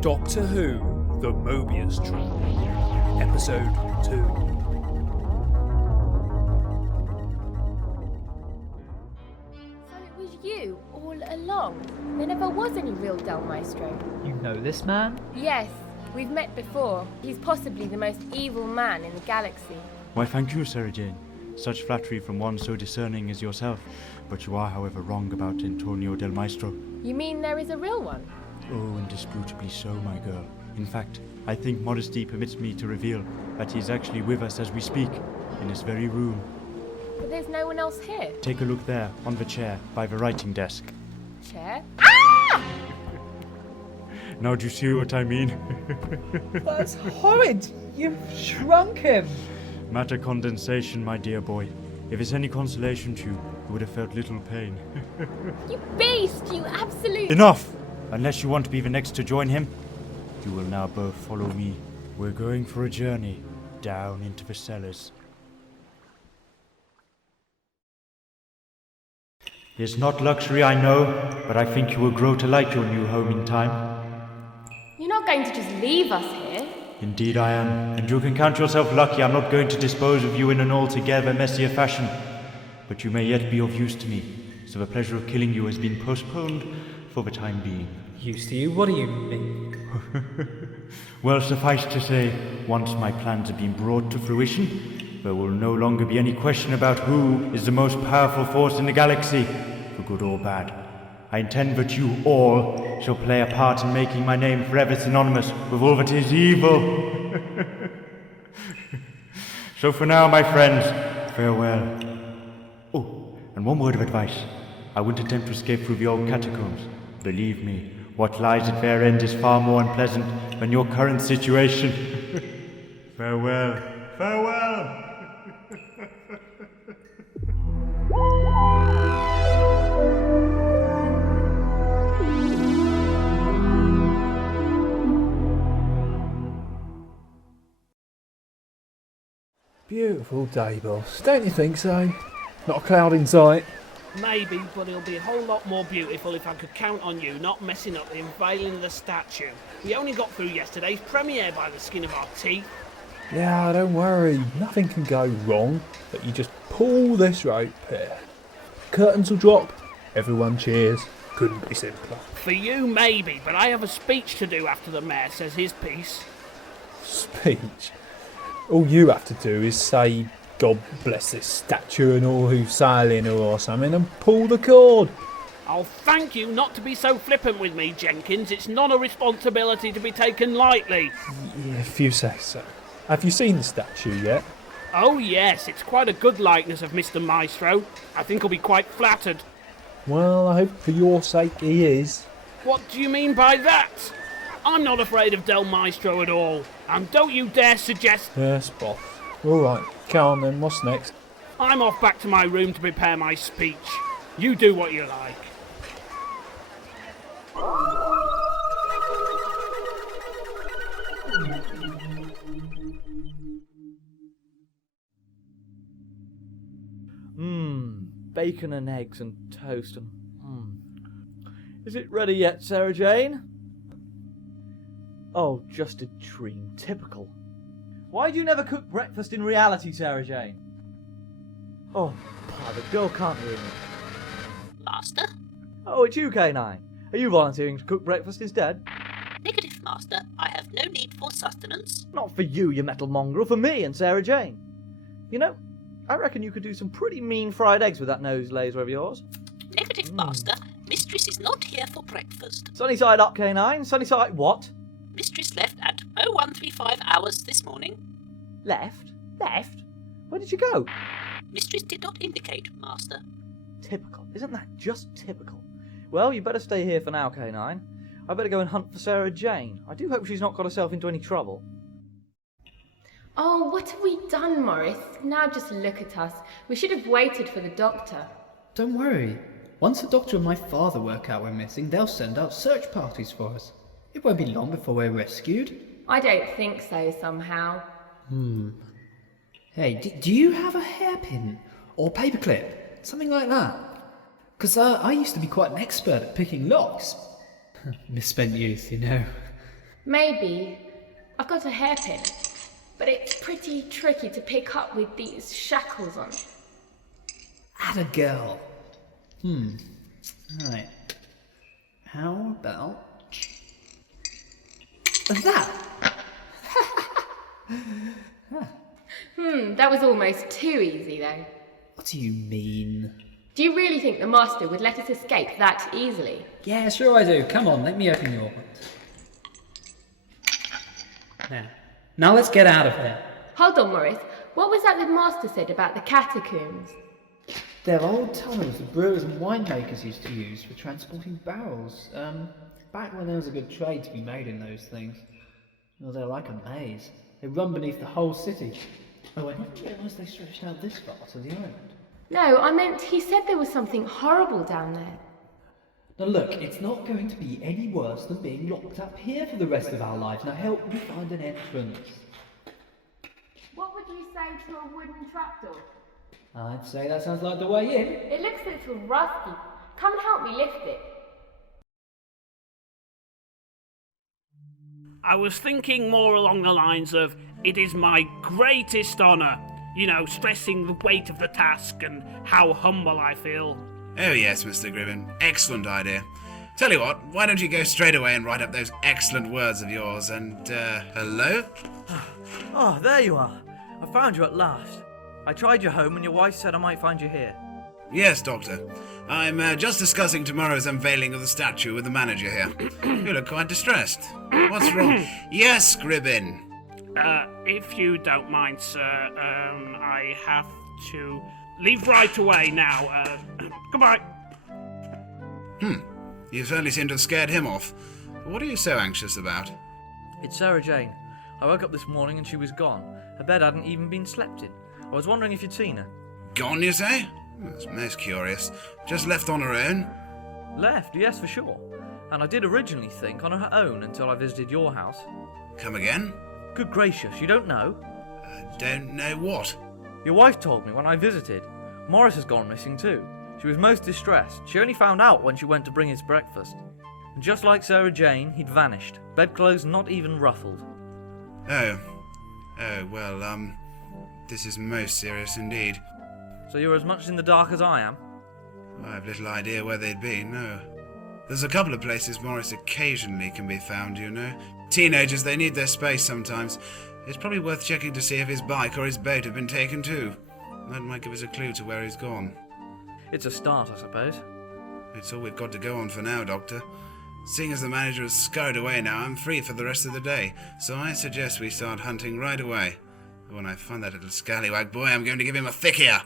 Doctor Who, The Mobius Trap, Episode 2. So it was you, all along? There never was any real Del Maestro? You know this man? Yes, we've met before. He's possibly the most evil man in the galaxy. Why, thank you, Sarah Jane. Such flattery from one so discerning as yourself. But you are, however, wrong about Antonio Del Maestro. You mean there is a real one? Oh, indisputably so, my girl. In fact, I think modesty permits me to reveal that he is actually with us as we speak, in this very room. But there's no one else here. Take a look there, on the chair, by the writing desk. Chair? Now do you see what I mean? That's horrid! You've shrunk him! Matter condensation, my dear boy. If it's any consolation to you, you would have felt little pain. You beast! You absolute... Enough! Unless you want to be the next to join him, you will now both follow me. We're going for a journey down into the cellars. It's not luxury, I know, but I think you will grow to like your new home in time. You're not going to just leave us here? Indeed I am, and you can count yourself lucky I'm not going to dispose of you in an altogether messier fashion. But you may yet be of use to me, so the pleasure of killing you has been postponed for the time being. Use to you? What do you mean? Well, suffice to say, once my plans have been brought to fruition, there will no longer be any question about who is the most powerful force in the galaxy, for good or bad. I intend that you all shall play a part in making my name forever synonymous with all that is evil. So for now, my friends, farewell. Oh, and one word of advice. I wouldn't attempt to escape through the old catacombs. Believe me, what lies at their end is far more unpleasant than your current situation. Farewell. Farewell! Beautiful day, boss. Don't you think so? Not a cloud in sight. Maybe, but it'll be a whole lot more beautiful if I could count on you not messing up the unveiling of the statue. We only got through yesterday's premiere by the skin of our teeth. Yeah, don't worry. Nothing can go wrong. But you just pull this rope here. Curtains will drop. Everyone cheers. Couldn't be simpler. For you, maybe, but I have a speech to do after the mayor says his piece. Speech? All you have to do is say, God bless this statue and all who's sailing her or something, and pull the cord. I'll thank you not to be so flippant with me, Jenkins. It's not a responsibility to be taken lightly. Yeah, if you say so. Have you seen the statue yet? Oh yes, it's quite a good likeness of Mr. Maestro. I think he'll be quite flattered. Well, I hope for your sake he is. What do you mean by that? I'm not afraid of Del Maestro at all. And don't you dare suggest... Yes, boss. All right, come on then, what's next? I'm off back to my room to prepare my speech. You do what you like. Bacon and eggs and toast and... Is it ready yet, Sarah Jane? Oh, just a dream. Typical. Why do you never cook breakfast in reality, Sarah Jane? Oh, the girl can't hear me. Master? Oh, it's you, K9. Are you volunteering to cook breakfast instead? Negative, Master. I have no need for sustenance. Not for you, you metal mongrel, for me and Sarah Jane. You know, I reckon you could do some pretty mean fried eggs with that nose laser of yours. Negative, Master. Mistress is not here for breakfast. Sunny side up, K9. Sunny side what? Mistress left at 0135 hours this morning. Left? Left? Where did you go? Mistress did not indicate, Master. Typical. Isn't that just typical? Well, you better stay here for now, K9. I better go and hunt for Sarah Jane. I do hope she's not got herself into any trouble. Oh, what have we done, Morris? Now just look at us. We should have waited for the doctor. Don't worry. Once the doctor and my father work out we're missing, they'll send out search parties for us. It won't be long before we're rescued. I don't think so, somehow. Hey, do you have a hairpin? Or paperclip? Something like that? Because I used to be quite an expert at picking locks. Misspent youth, you know. Maybe. I've got a hairpin, but it's pretty tricky to pick up with these shackles on. Atta girl. Right. How about that? That was almost too easy though. What do you mean? Do you really think the Master would let us escape that easily? Yeah, sure I do. Come on, let me open your one. Now let's get out of here. Hold on, Morris. What was that the Master said about the catacombs? They're old tunnels the brewers and winemakers used to use for transporting barrels. Back when there was a good trade to be made in those things. Well, they're like a maze. They run beneath the whole city. Oh, I didn't realise they stretched out this far to the island. No, I meant he said there was something horrible down there. Now look, it's not going to be any worse than being locked up here for the rest of our lives. Now help me find an entrance. What would you say to a wooden trapdoor? I'd say that sounds like the way in. It looks a little rusty. Come and help me lift it. I was thinking more along the lines of, it is my greatest honour. You know, stressing the weight of the task and how humble I feel. Oh yes, Mr. Gribbin. Excellent idea. Tell you what, why don't you go straight away and write up those excellent words of yours and, hello? Oh, there you are. I found you at last. I tried your home and your wife said I might find you here. Yes, Doctor. I'm just discussing tomorrow's unveiling of the statue with the manager here. You look quite distressed. What's wrong? Yes, Gribbin. If you don't mind, sir, I have to leave right away now. Goodbye. You certainly seem to have scared him off. What are you so anxious about? It's Sarah Jane. I woke up this morning and she was gone. Her bed hadn't even been slept in. I was wondering if you'd seen her. Gone, you say? That's most curious. Just left on her own? Left, yes, for sure. And I did originally think on her own until I visited your house. Come again? Good gracious, you don't know? Don't know what? Your wife told me when I visited. Morris has gone missing too. She was most distressed. She only found out when she went to bring his breakfast. And just like Sarah Jane, he'd vanished. Bedclothes not even ruffled. Oh, well, this is most serious indeed. So you're as much in the dark as I am? I've little idea where they'd be, no. There's a couple of places Morris occasionally can be found, you know. Teenagers, they need their space sometimes. It's probably worth checking to see if his bike or his boat have been taken too. That might give us a clue to where he's gone. It's a start, I suppose. It's all we've got to go on for now, Doctor. Seeing as the manager has scurried away now, I'm free for the rest of the day, so I suggest we start hunting right away. When I find that little scallywag boy, I'm going to give him a thick ear.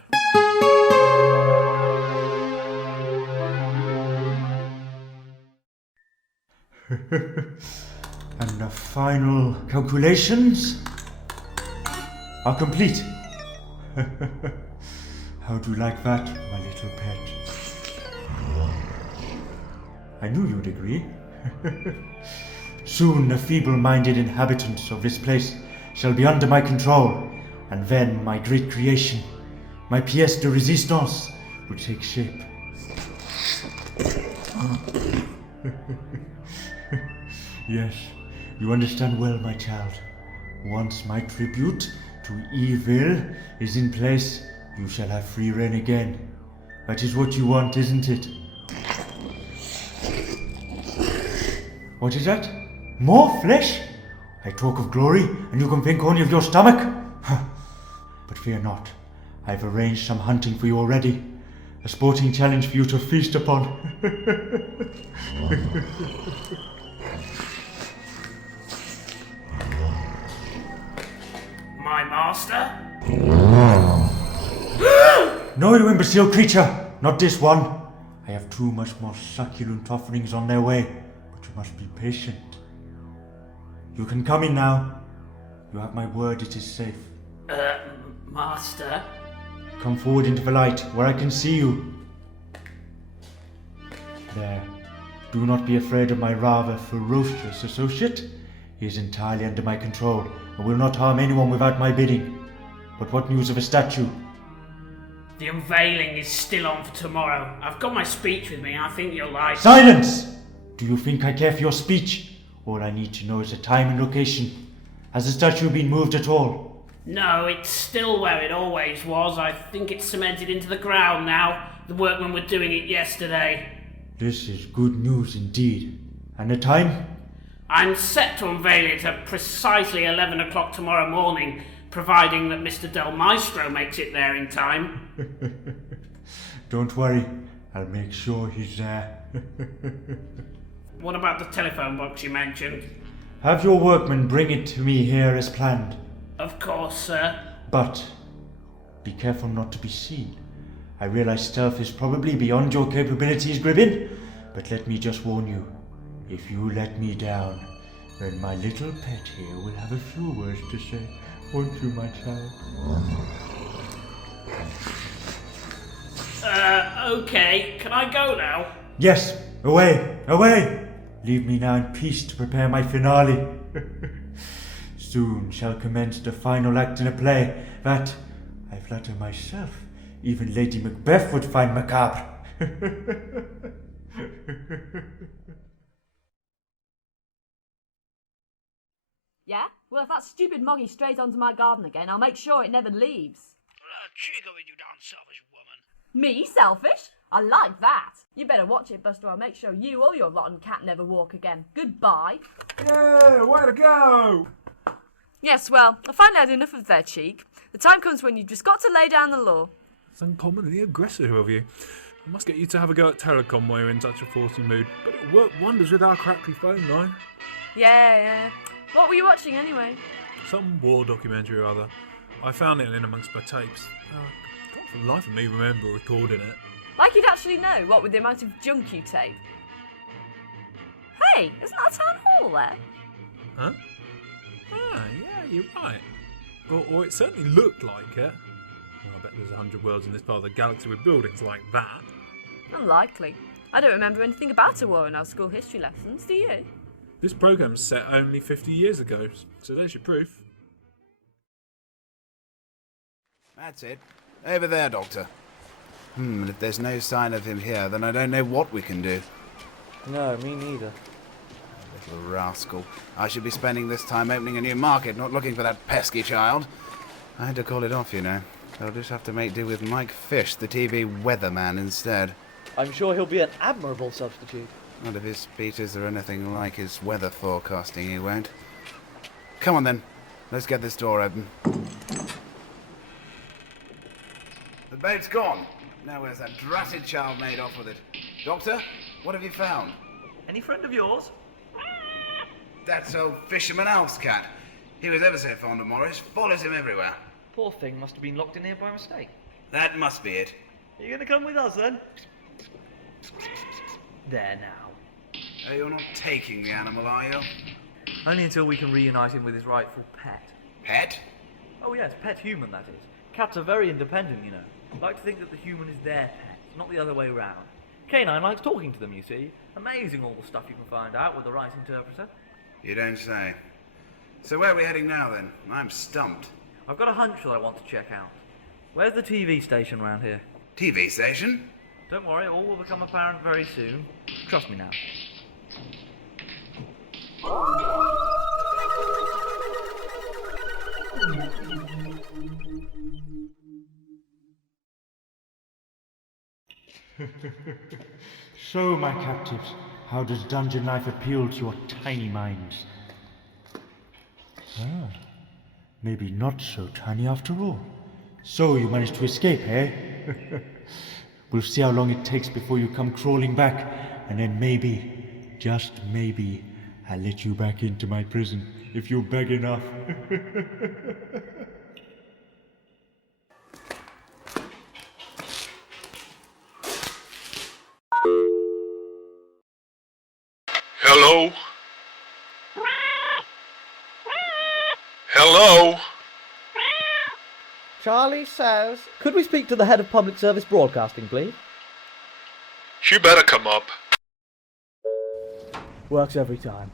And the final calculations are complete. How do you like that, my little pet? I knew you'd agree. Soon the feeble-minded inhabitants of this place shall be under my control, and then my great creation, my pièce de résistance, will take shape. Yes, you understand well, my child. Once my tribute to evil is in place, you shall have free reign again. That is what you want, isn't it? What is that? More flesh? I talk of glory, and you can think only of your stomach? But fear not. I've arranged some hunting for you already. A sporting challenge for you to feast upon. My master? No, you imbecile creature! Not this one! I have two much more succulent offerings on their way, but you must be patient. You can come in now. You have my word it is safe. Master? Come forward into the light, where I can see you. There. Do not be afraid of my rather ferocious associate. He is entirely under my control, and will not harm anyone without my bidding. But what news of a statue? The unveiling is still on for tomorrow. I've got my speech with me, I think you'll like it. Silence! Do you think I care for your speech? All I need to know is the time and location. Has the statue been moved at all? No, it's still where it always was. I think it's cemented into the ground now. The workmen were doing it yesterday. This is good news indeed. And the time? I'm set to unveil it at precisely 11 o'clock tomorrow morning, providing that Mr. Maestro makes it there in time. Don't worry, I'll make sure he's there. What about the telephone box you mentioned? Have your workmen bring it to me here as planned. Of course, sir. But be careful not to be seen. I realize stealth is probably beyond your capabilities, Gribbin, but let me just warn you. If you let me down, then my little pet here will have a few words to say. Won't you, my child? Okay. Can I go now? Yes, away, away! Leave me now in peace to prepare my finale. Soon shall commence the final act in a play that, I flatter myself, even Lady Macbeth would find macabre. Yeah? Well, if that stupid moggy strays onto my garden again, I'll make sure it never leaves. Cheer with you, damn selfish woman. Me? Selfish? I like that. You better watch it, Buster. I'll make sure you or your rotten cat never walk again. Goodbye. Yeah, way to go! Yes, well, I finally had enough of their cheek. The time comes when you've just got to lay down the law. It's uncommonly aggressive of you. I must get you to have a go at telecom while you're in such a forcing mood, but it worked wonders with our crackly phone line. Yeah. What were you watching anyway? Some war documentary or other. I found it in amongst my tapes. I can't for the life of me remember recording it. Like you'd actually know, what with the amount of junk you tape. Hey, isn't that a town hall there? Huh? Ah, yeah, you're right. Or it certainly looked like it. Well, I bet there's 100 worlds in this part of the galaxy with buildings like that. Unlikely. I don't remember anything about a war in our school history lessons, do you? This programme's set only 50 years ago, so there's your proof. That's it. Over there, Doctor. And if there's no sign of him here, then I don't know what we can do. No, me neither. Little rascal. I should be spending this time opening a new market, not looking for that pesky child. I had to call it off, you know. I'll just have to make do with Mike Fish, the TV weatherman, instead. I'm sure he'll be an admirable substitute. Not if his speeches are anything like his weather forecasting, he won't. Come on then. Let's get this door open. The boat's gone. Now where's that dratted child made off with it? Doctor, what have you found? Any friend of yours? That's old Fisherman Alf's cat. He was ever so fond of Morris, follows him everywhere. Poor thing must have been locked in here by mistake. That must be it. Are you going to come with us then? There now. Oh, you're not taking the animal, are you? Only until we can reunite him with his rightful pet. Pet? Oh yes, pet human that is. Cats are very independent, you know. Like to think that the human is their pet, not the other way round. Canine likes talking to them, you see. Amazing all the stuff you can find out with the right interpreter. You don't say. So where are we heading now then? I'm stumped. I've got a hunch that I want to check out. Where's the TV station round here? TV station? Don't worry, all will become apparent very soon. Trust me now. So, my captives, how does dungeon life appeal to your tiny minds? Maybe not so tiny after all. So you managed to escape, eh? We'll see how long it takes before you come crawling back, and then maybe, just maybe, I'll let you back into my prison, if you're big enough. Hello? Hello? Charlie says... Could we speak to the head of public service broadcasting, please? You better come up. Works every time.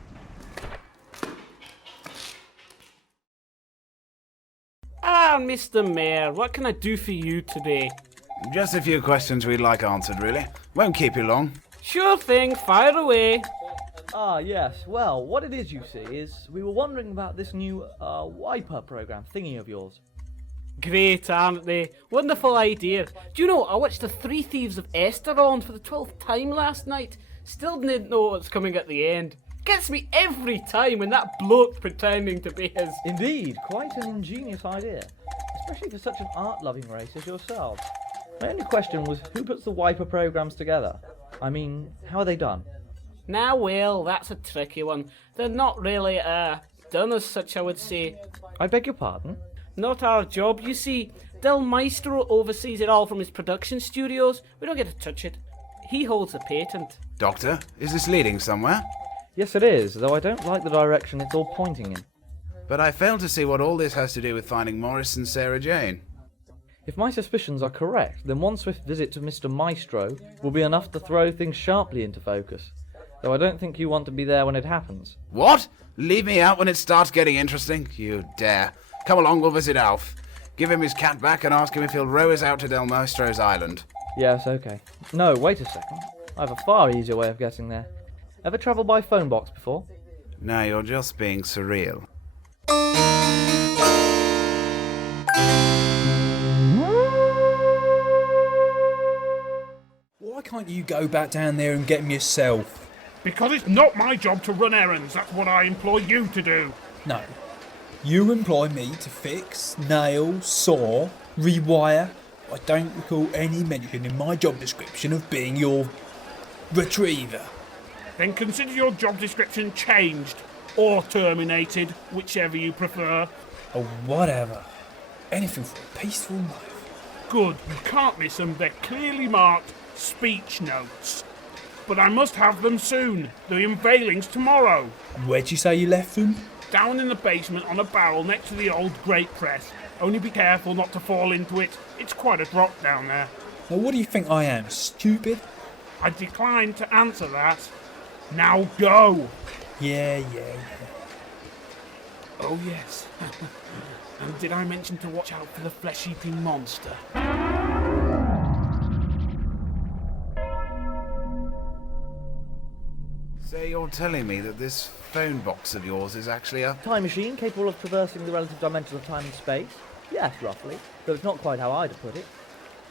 Mr. Mayor, what can I do for you today? Just a few questions we'd like answered, really. Won't keep you long. Sure thing, fire away. Ah, yes. Well, what it is, you see, is we were wondering about this new wiper program thingy of yours. Great, aren't they? Wonderful idea. Do you know, I watched the Three Thieves of Asstnt for the 12th time last night. Still didn't know what's coming at the end. Gets me every time when that bloke pretending to be his... Indeed, quite an ingenious idea. Especially for such an art-loving race as yourselves. My only question was, who puts the wiper programs together? I mean, how are they done? Now, well, that's a tricky one. They're not really, done as such, I would say. I beg your pardon? Not our job, you see. Maestro oversees it all from his production studios. We don't get to touch it. He holds the patent. Doctor, is this leading somewhere? Yes, it is, though I don't like the direction it's all pointing in. But I fail to see what all this has to do with finding Morris and Sarah Jane. If my suspicions are correct, then one swift visit to Mr. Maestro will be enough to throw things sharply into focus. Though I don't think you want to be there when it happens. What? Leave me out when it starts getting interesting? You dare. Come along, we'll visit Alf. Give him his cat back and ask him if he'll row us out to Maestro's island. Yes, okay. No, wait a second. I have a far easier way of getting there. Ever travelled by phone box before? No, you're just being surreal. Why can't you go back down there and get them yourself? Because it's not my job to run errands. That's what I employ you to do. No. You employ me to fix, nail, saw, rewire. I don't recall any mention in my job description of being your retriever. Then consider your job description changed or terminated, whichever you prefer. Or whatever. Anything for a peaceful life. Good, you can't miss them. They're clearly marked speech notes. But I must have them soon. The unveiling's tomorrow. Where'd you say you left them? Down in the basement on a barrel next to the old grape press. Only be careful not to fall into it. It's quite a drop down there. Now what do you think I am, stupid? I decline to answer that. Now go! Yeah. Oh yes. And did I mention to watch out for the flesh-eating monster? So you're telling me that this phone box of yours is actually a... Time machine capable of traversing the relative dimensions of time and space? Yes, roughly, though it's not quite how I'd put it.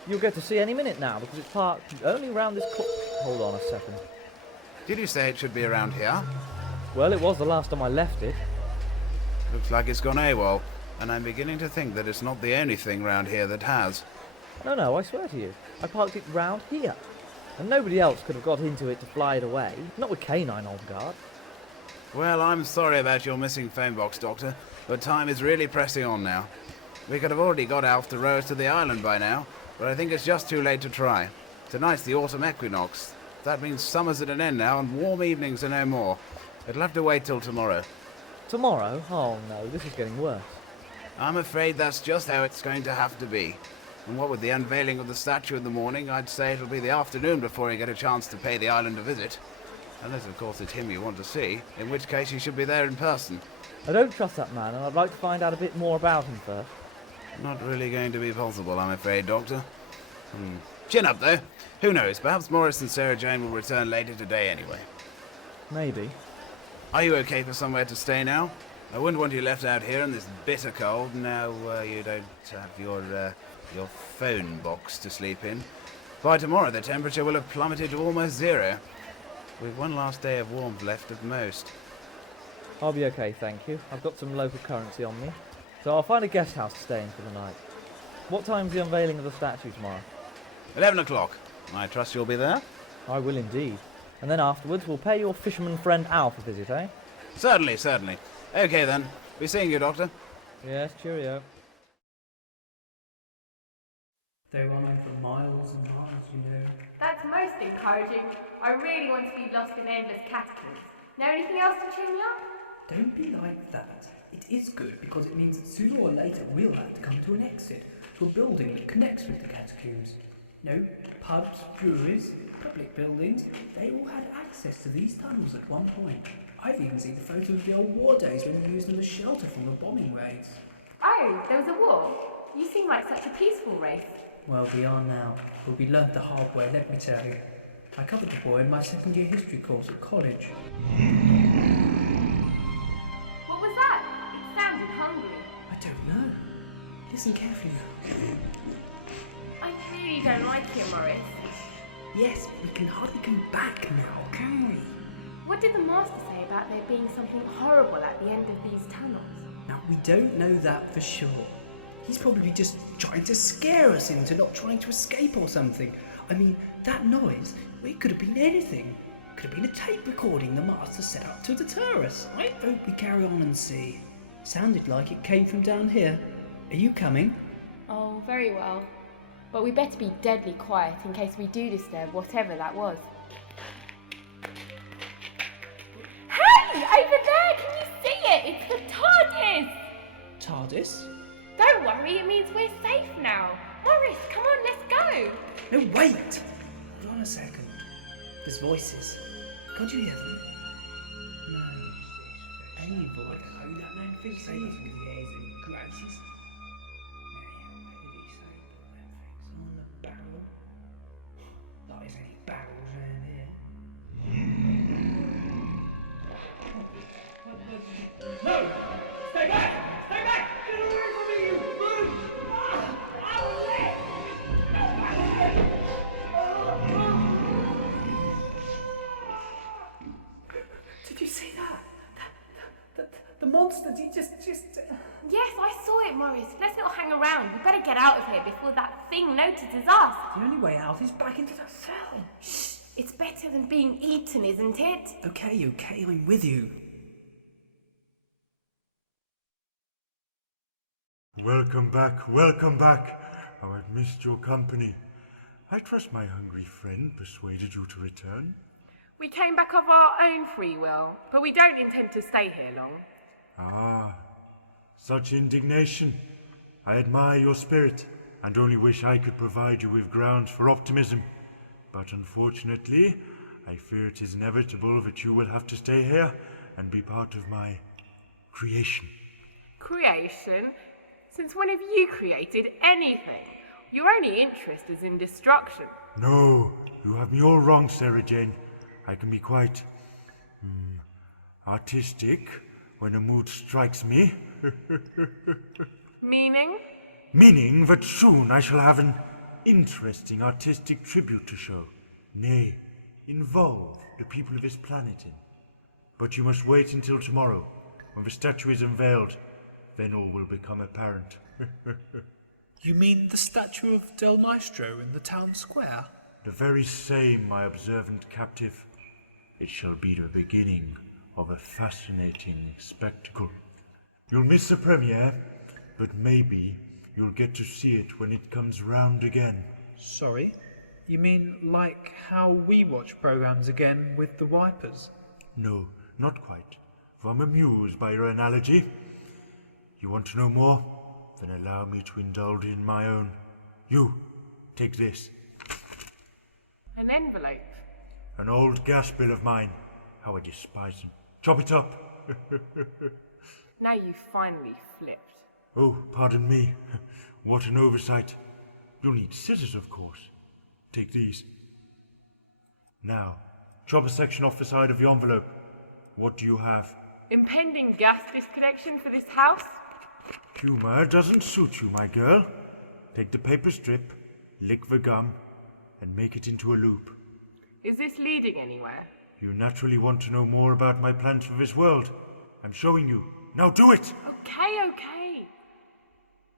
You'll get to see any minute now because it's parked only around this Hold on a second. Did you say it should be around here? Well, it was the last time I left it. Looks like it's gone AWOL, and I'm beginning to think that it's not the only thing round here that has. No, I swear to you. I parked it round here. And nobody else could have got into it to fly it away. Not with canine old guard. Well, I'm sorry about your missing phone box, Doctor, but time is really pressing on now. We could have already got Alf to row us to the island by now, but I think it's just too late to try. Tonight's the autumn equinox. That means summer's at an end now and warm evenings are no more. It'll have to wait till tomorrow. Tomorrow? Oh no, this is getting worse. I'm afraid that's just how it's going to have to be. And what with the unveiling of the statue in the morning, I'd say it'll be the afternoon before you get a chance to pay the island a visit. Unless, of course, it's him you want to see, in which case you should be there in person. I don't trust that man, and I'd like to find out a bit more about him first. Not really going to be possible, I'm afraid, Doctor. Chin up, though. Who knows, perhaps Morris and Sarah Jane will return later today anyway. Maybe. Are you okay for somewhere to stay now? I wouldn't want you left out here in this bitter cold. Now you don't have your phone box to sleep in. By tomorrow the temperature will have plummeted to almost zero. With one last day of warmth left at most. I'll be okay, thank you. I've got some local currency on me. So I'll find a guest house to stay in for the night. What time's the unveiling of the statue tomorrow? 11 o'clock. I trust you'll be there? I will indeed. And then afterwards we'll pay your fisherman friend Alf a visit, eh? Certainly. Okay then. Be seeing you, Doctor. Yes, cheerio. They run on for miles and miles, you know. That's most encouraging. I really want to be lost in endless catacombs. Know anything else to cheer me up? Don't be like that. It is good because it means that sooner or later we'll have to come to an exit, to a building that connects with the catacombs. No, pubs, breweries, public buildings, they all had access to these tunnels at one point. I've even seen the photos of the old war days when we used them as shelter from the bombing raids. Oh, there was a war? You seem like such a peaceful race. Well, we are now, but we learnt the hard way, let me tell you. I covered the boy in my second year history course at college. What was that? It sounded hungry. I don't know. Listen carefully now. I really don't like it, Morris. Yes, but we can hardly come back now, can we? What did the Master say about there being something horrible at the end of these tunnels? Now, we don't know that for sure. He's probably just trying to scare us into not trying to escape or something. I mean, that noise, it could have been anything. Could have been a tape recording the Master set up to deter us. I vote we carry on and see. Sounded like it came from down here. Are you coming? Oh, very well. But we better be deadly quiet in case we do disturb whatever that was. Hey! Over there! Can you see it? It's the TARDIS! TARDIS? Don't worry, it means we're safe now. Morris, come on, let's go! No, wait! Hold on a second. There's voices. Can't you hear them? No. Any voice. I don't know that man thinks he is. Gracious. On the barrel. Not there's any barrels around here. No! Stay back! Stay back! Get away from me, you brute! Did you see that? The monster, he just... Yes, I saw it, Morris. Let's not hang around. We better get out of here before that thing notices us. The only way out is back into that cell. Shh! It's better than being eaten, isn't it? Okay, I'm with you. Welcome back. How I've missed your company. I trust my hungry friend persuaded you to return. We came back of our own free will, but we don't intend to stay here long. Ah, such indignation. I admire your spirit, and only wish I could provide you with grounds for optimism. But unfortunately, I fear it is inevitable that you will have to stay here and be part of my creation. Creation? Since when have you created anything? Your only interest is in destruction. No, you have me all wrong, Sarah Jane. I can be quite artistic when a mood strikes me. Meaning? Meaning that soon I shall have an interesting artistic tribute to show. Nay, involve the people of this planet in. But you must wait until tomorrow, when the statue is unveiled. Then all will become apparent. You mean the statue of Del Maestro in the town square? The very same, my observant captive. It shall be the beginning of a fascinating spectacle. You'll miss the premiere, but maybe you'll get to see it when it comes round again. Sorry? You mean like how we watch programs again with the wipers? No, not quite. For I'm amused by your analogy. You want to know more? Then allow me to indulge in my own. You, take this. An envelope. An old gas bill of mine. How I despise them. Chop it up. Now you finally flipped. Oh, pardon me. What an oversight. You'll need scissors, of course. Take these. Now, chop a section off the side of the envelope. What do you have? Impending gas disconnection for this house? Humor doesn't suit you, my girl. Take the paper strip, lick the gum, and make it into a loop. Is this leading anywhere? You naturally want to know more about my plans for this world. I'm showing you. Now do it! Okay.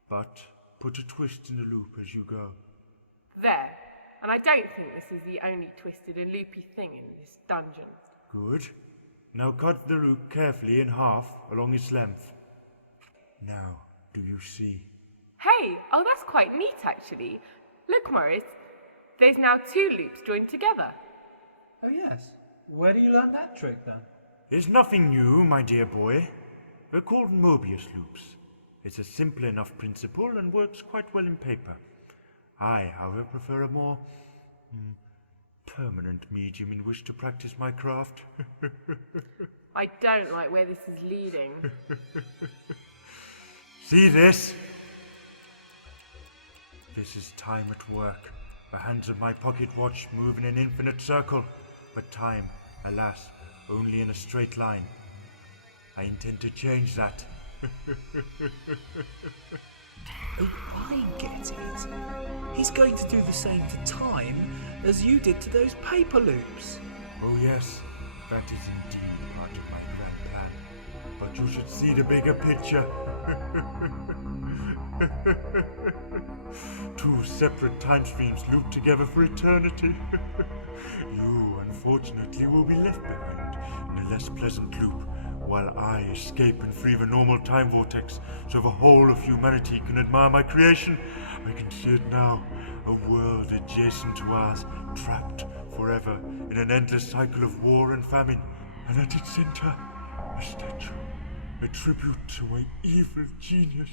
But put a twist in the loop as you go. There. And I don't think this is the only twisted and loopy thing in this dungeon. Good. Now cut the loop carefully in half along its length. Now, do you see? Hey! Oh, that's quite neat, actually. Look, Morris. There's now 2 loops joined together. Oh yes. Where do you learn that trick, then? It's nothing new, my dear boy. They're called Mobius loops. It's a simple enough principle and works quite well in paper. I, however, prefer a more permanent medium in which to practice my craft. I don't like where this is leading. See this? This is time at work. The hands of my pocket watch move in an infinite circle, but time, alas, only in a straight line. I intend to change that. Oh, I get it. He's going to do the same to time as you did to those paper loops. Oh yes, that is indeed part of my grand plan. But you should see the bigger picture. Two separate time streams loop together for eternity. You, unfortunately, will be left behind in a less pleasant loop, while I escape and free the normal time vortex so the whole of humanity can admire my creation. I can see it now, a world adjacent to ours, trapped forever in an endless cycle of war and famine, and at its center, a statue, a tribute to my evil genius.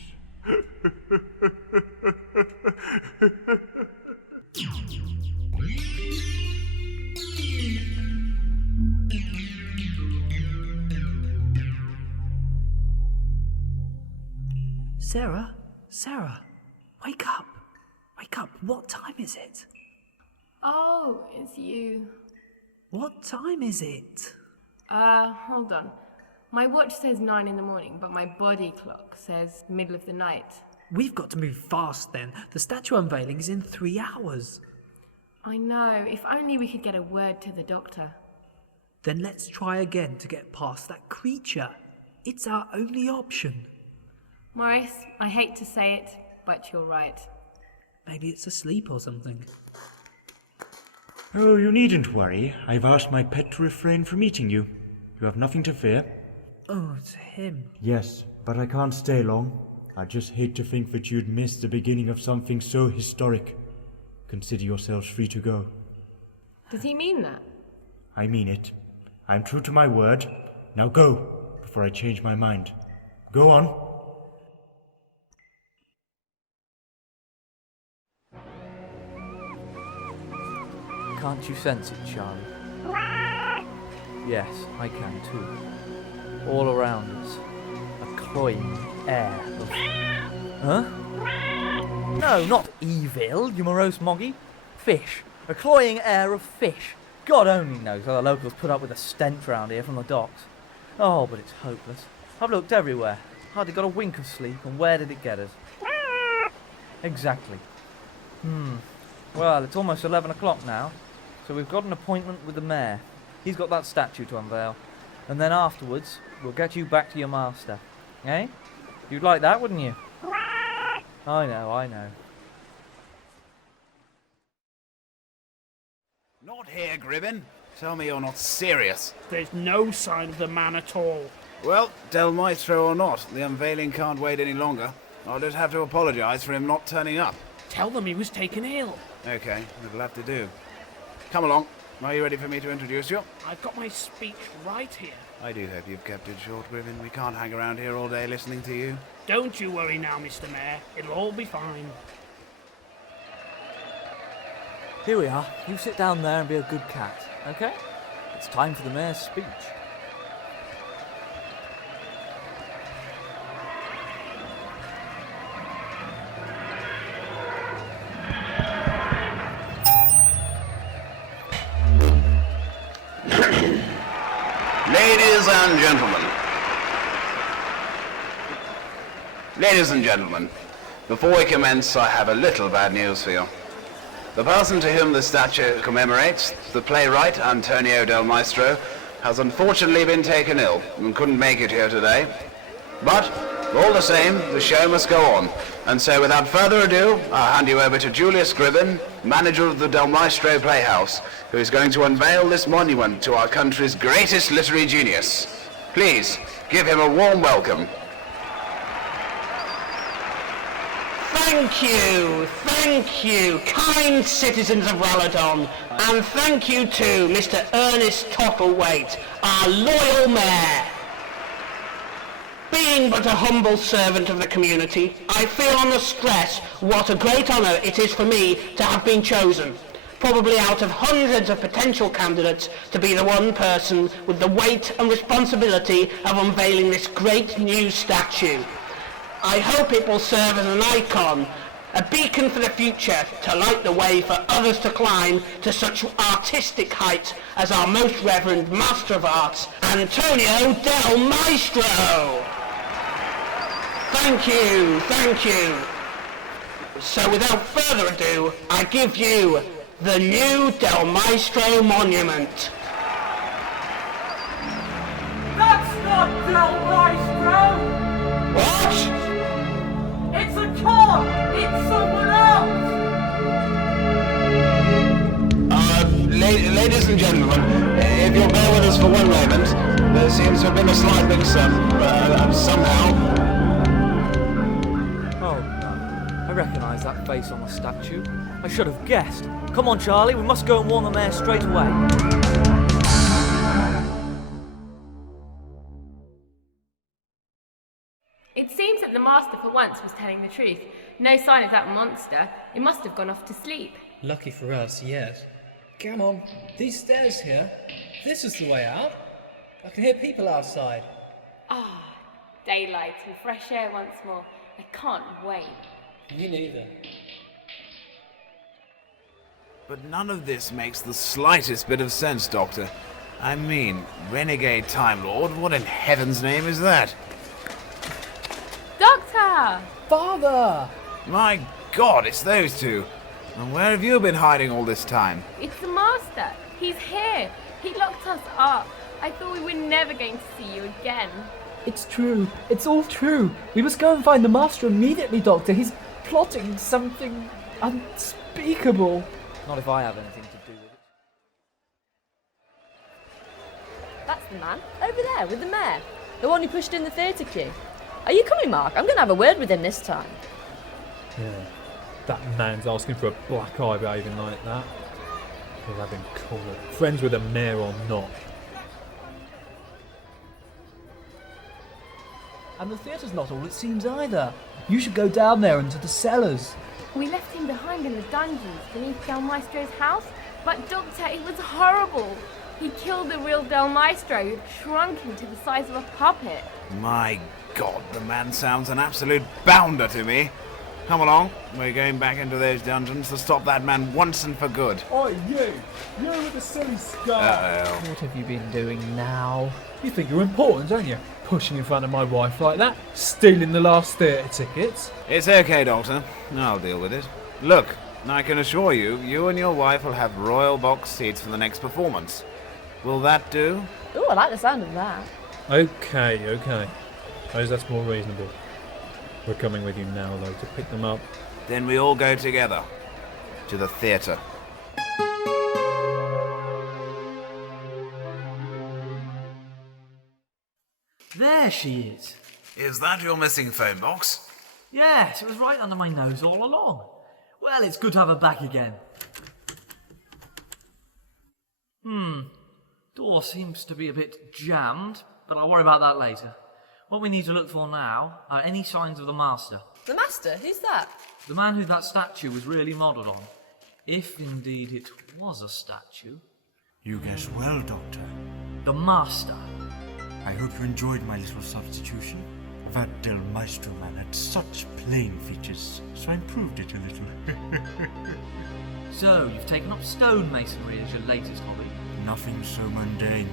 Sarah, wake up. Wake up, what time is it? Oh, it's you. What time is it? Hold on. My watch says 9 in the morning, but my body clock says middle of the night. We've got to move fast then. The statue unveiling is in 3 hours. I know, if only we could get a word to the doctor. Then let's try again to get past that creature. It's our only option. Morris, I hate to say it, but you're right. Maybe it's asleep or something. Oh, you needn't worry. I've asked my pet to refrain from eating you. You have nothing to fear. Oh, it's him. Yes, but I can't stay long. I just hate to think that you'd miss the beginning of something so historic. Consider yourselves free to go. Does he mean that? I mean it. I'm true to my word. Now go, before I change my mind. Go on. Can't you sense it, Charlie? Yes, I can too. All around us, a cloying air of... Huh? No, not evil, you morose moggy. Fish. A cloying air of fish. God only knows how the locals put up with the stench round here from the docks. Oh, but it's hopeless. I've looked everywhere. Hardly got a wink of sleep, and where did it get us? Exactly. Well, it's almost 11 o'clock now, so we've got an appointment with the mayor. He's got that statue to unveil. And then afterwards, we'll get you back to your master. Eh? You'd like that, wouldn't you? I know. Not here, Gribbin. Tell me you're not serious. There's no sign of the man at all. Well, Del Maestro or not, the unveiling can't wait any longer. I'll just have to apologise for him not turning up. Tell them he was taken ill. Okay, it'll have to do. Come along. Are you ready for me to introduce you? I've got my speech right here. I do hope you've kept it short, Gribbin. We can't hang around here all day listening to you. Don't you worry now, Mr. Mayor. It'll all be fine. Here we are. You sit down there and be a good cat, okay? It's time for the mayor's speech. Ladies and gentlemen, before we commence, I have a little bad news for you. The person to whom the statue commemorates, the playwright Antonio Del Maestro, has unfortunately been taken ill and couldn't make it here today. But, all the same, the show must go on. And so without further ado, I'll hand you over to Julius Gribbin, manager of the Del Maestro Playhouse, who is going to unveil this monument to our country's greatest literary genius. Please, give him a warm welcome. Thank you, kind citizens of Raladon, and thank you to Mr. Ernest Tottlewaite, our loyal mayor. Being but a humble servant of the community, I feel on the stress what a great honour it is for me to have been chosen, probably out of hundreds of potential candidates, to be the one person with the weight and responsibility of unveiling this great new statue. I hope it will serve as an icon a beacon for the future to light the way for others to climb to such artistic heights as our most reverend Master of Arts, Antonio del Maestro. Thank you, thank you. So without further ado, I give you the new Del Maestro monument. That's not Del Maestro! What? It's a con! It's someone else! Ladies and gentlemen, if you'll bear with us for one moment, there seems to have been a slight mix-up, somehow. Oh no, I recognise that face on the statue. I should have guessed. Come on, Charlie, we must go and warn the mayor straight away. It seems that the Master for once was telling the truth. No sign of that monster. It must have gone off to sleep. Lucky for us, yes. Come on, these stairs here. This is the way out. I can hear people outside. Ah, daylight and fresh air once more. I can't wait. Me neither. But none of this makes the slightest bit of sense, Doctor. I mean, Renegade Time Lord, what in heaven's name is that? Doctor! Father! My God, it's those two. And where have you been hiding all this time? It's the Master. He's here. He locked us up. I thought we were never going to see you again. It's true. It's all true. We must go and find the Master immediately, Doctor. He's plotting something unspeakable. Not if I have anything to do with it. That's the man, over there, with the mayor. The one who pushed in the theatre queue. Are you coming, Mark? I'm going to have a word with him this time. Yeah, that man's asking for a black eye behaving like that. We'll have him caught. Friends with the mayor or not. And the theatre's not all it seems either. You should go down there into the cellars. We left him behind in the dungeons beneath Del Maestro's house. But Doctor, it was horrible. He killed the real Del Maestro, who shrunk him to the size of a puppet. My God, the man sounds an absolute bounder to me. Come along, we're going back into those dungeons to stop that man once and for good. Oi, you! You with the silly scar! Uh-oh. What have you been doing now? You think you're important, don't you? Pushing in front of my wife like that, stealing the last theatre tickets. It's okay, Doctor. I'll deal with it. Look, I can assure you, you and your wife will have royal box seats for the next performance. Will that do? Ooh, I like the sound of that. Okay. Suppose that's more reasonable. We're coming with you now, though, to pick them up. Then we all go together. To the theatre. There she is. Is that your missing phone box? Yes, it was right under my nose all along. Well, it's good to have her back again. Door seems to be a bit jammed, but I'll worry about that later. What we need to look for now are any signs of the Master. The Master? Who's that? The man who that statue was really modelled on. If indeed it was a statue. You guess well, Doctor. The Master. I hope you enjoyed my little substitution. That Del Maestro man had such plain features, so I improved it a little. So, you've taken up stonemasonry as your latest hobby? Nothing so mundane.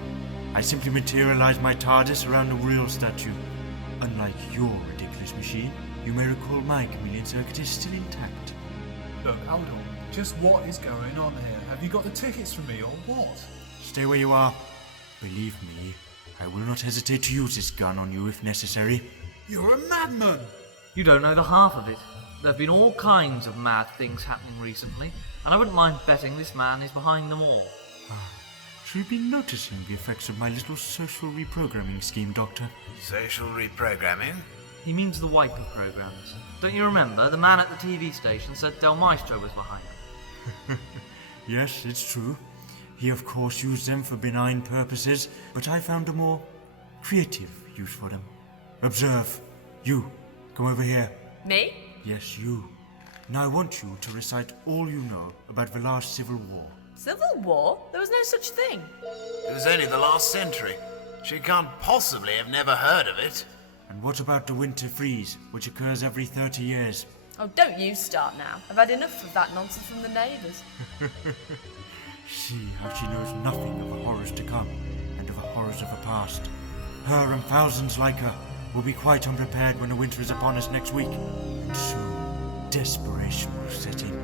I simply materialized my TARDIS around a real statue. Unlike your ridiculous machine, you may recall my chameleon circuit is still intact. Look, hold on. Just what is going on here? Have you got the tickets for me or what? Stay where you are. Believe me, I will not hesitate to use this gun on you if necessary. You're a madman! You don't know the half of it. There have been all kinds of mad things happening recently, and I wouldn't mind betting this man is behind them all. So you've been noticing the effects of my little social reprogramming scheme, Doctor? Social reprogramming? He means the wiper programs. Don't you remember? The man at the TV station said Del Maestro was behind them. Yes, it's true. He, of course, used them for benign purposes, but I found a more creative use for them. Observe. You, come over here. Me? Yes, you. Now I want you to recite all you know about the last civil war. Civil War? There was no such thing. It was only the last century. She can't possibly have never heard of it. And what about the winter freeze, which occurs every 30 years? Oh, don't you start now. I've had enough of that nonsense from the neighbours. See how she knows nothing of the horrors to come and of the horrors of the past. Her and thousands like her will be quite unprepared when the winter is upon us next week. And soon, desperation will set in.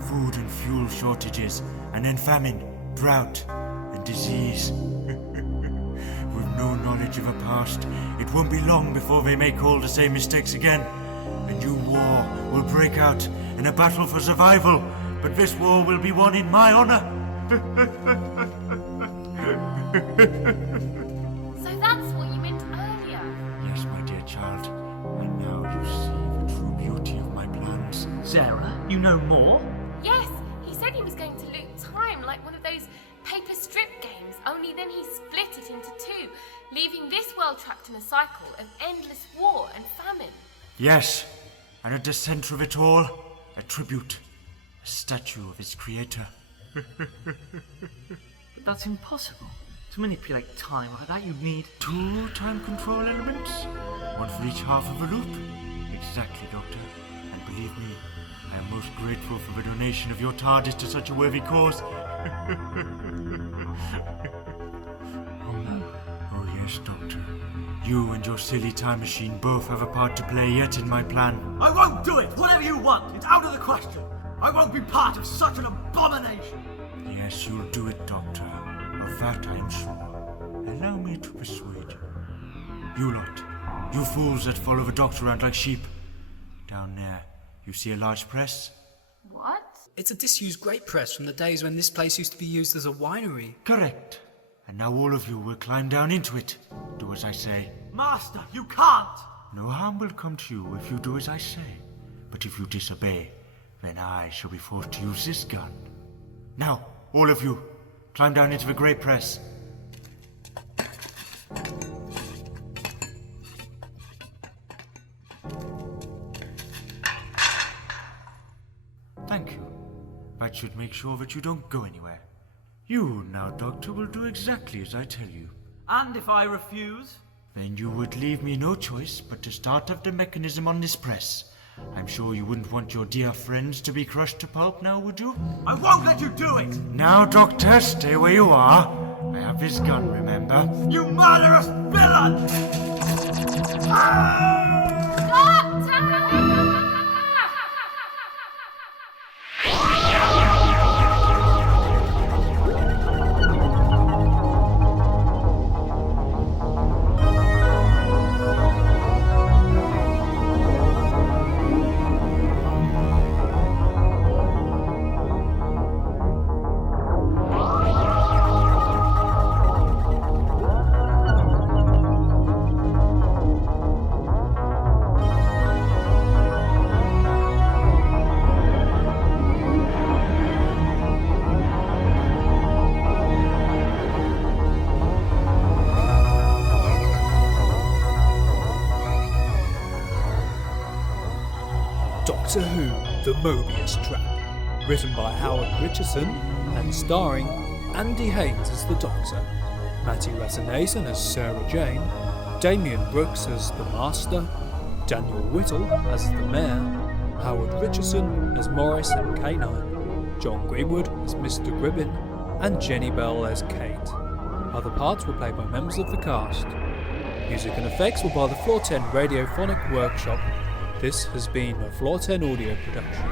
Food and fuel shortages, and then famine, drought, and disease. With no knowledge of the past, it won't be long before they make all the same mistakes again. A new war will break out in a battle for survival, but this war will be won in my honor. So that's what you meant earlier. Yes, my dear child, and now you see the true beauty of my plans. Sarah, you know more? Yes, he said he was going to loot time like one of those paper strip games, only then he split it into two, leaving this world trapped in a cycle of endless war and famine. Yes, and at the center of it all, a tribute, a statue of its creator. But that's impossible. To manipulate time like that, you'd need 2 time control elements, one for each half of a loop. Exactly, Doctor. And believe me, I am most grateful for the donation of your TARDIS to such a worthy cause. Oh yes, Doctor. You and your silly time machine both have a part to play yet in my plan. I won't do it! Whatever you want! It's out of the question! I won't be part of such an abomination! Yes, you'll do it, Doctor. Of that I am sure. Allow me to persuade you. You lot, you fools that follow the Doctor around like sheep. Down there, you see a large press? What? It's a disused grape press from the days when this place used to be used as a winery. Correct. And now all of you will climb down into it. Do as I say. Master, you can't! No harm will come to you if you do as I say. But if you disobey, then I shall be forced to use this gun. Now, all of you, climb down into the grape press. Thank you. That should make sure that you don't go anywhere. You now, Doctor, will do exactly as I tell you. And if I refuse? Then you would leave me no choice but to start up the mechanism on this press. I'm sure you wouldn't want your dear friends to be crushed to pulp now, would you? I won't let you do it! Now, Doctor, stay where you are. I have this gun, remember? You murderous villain! Doctor Who, The Mobius Trap, written by Howard Richardson and starring Andy Haynes as the Doctor, Mathi Rasanesan as Sarah Jane, Damian Brooks as the Master, Daniel Whittle as the Mayor, Howard Richardson as Morris and K9, Jon Greenwood as Mr. Gribbin, and Jenny Bell as Kate. Other parts were played by members of the cast. Music and effects were by the FloorTen Radiophonic Workshop. This has been a FloorTen audio production.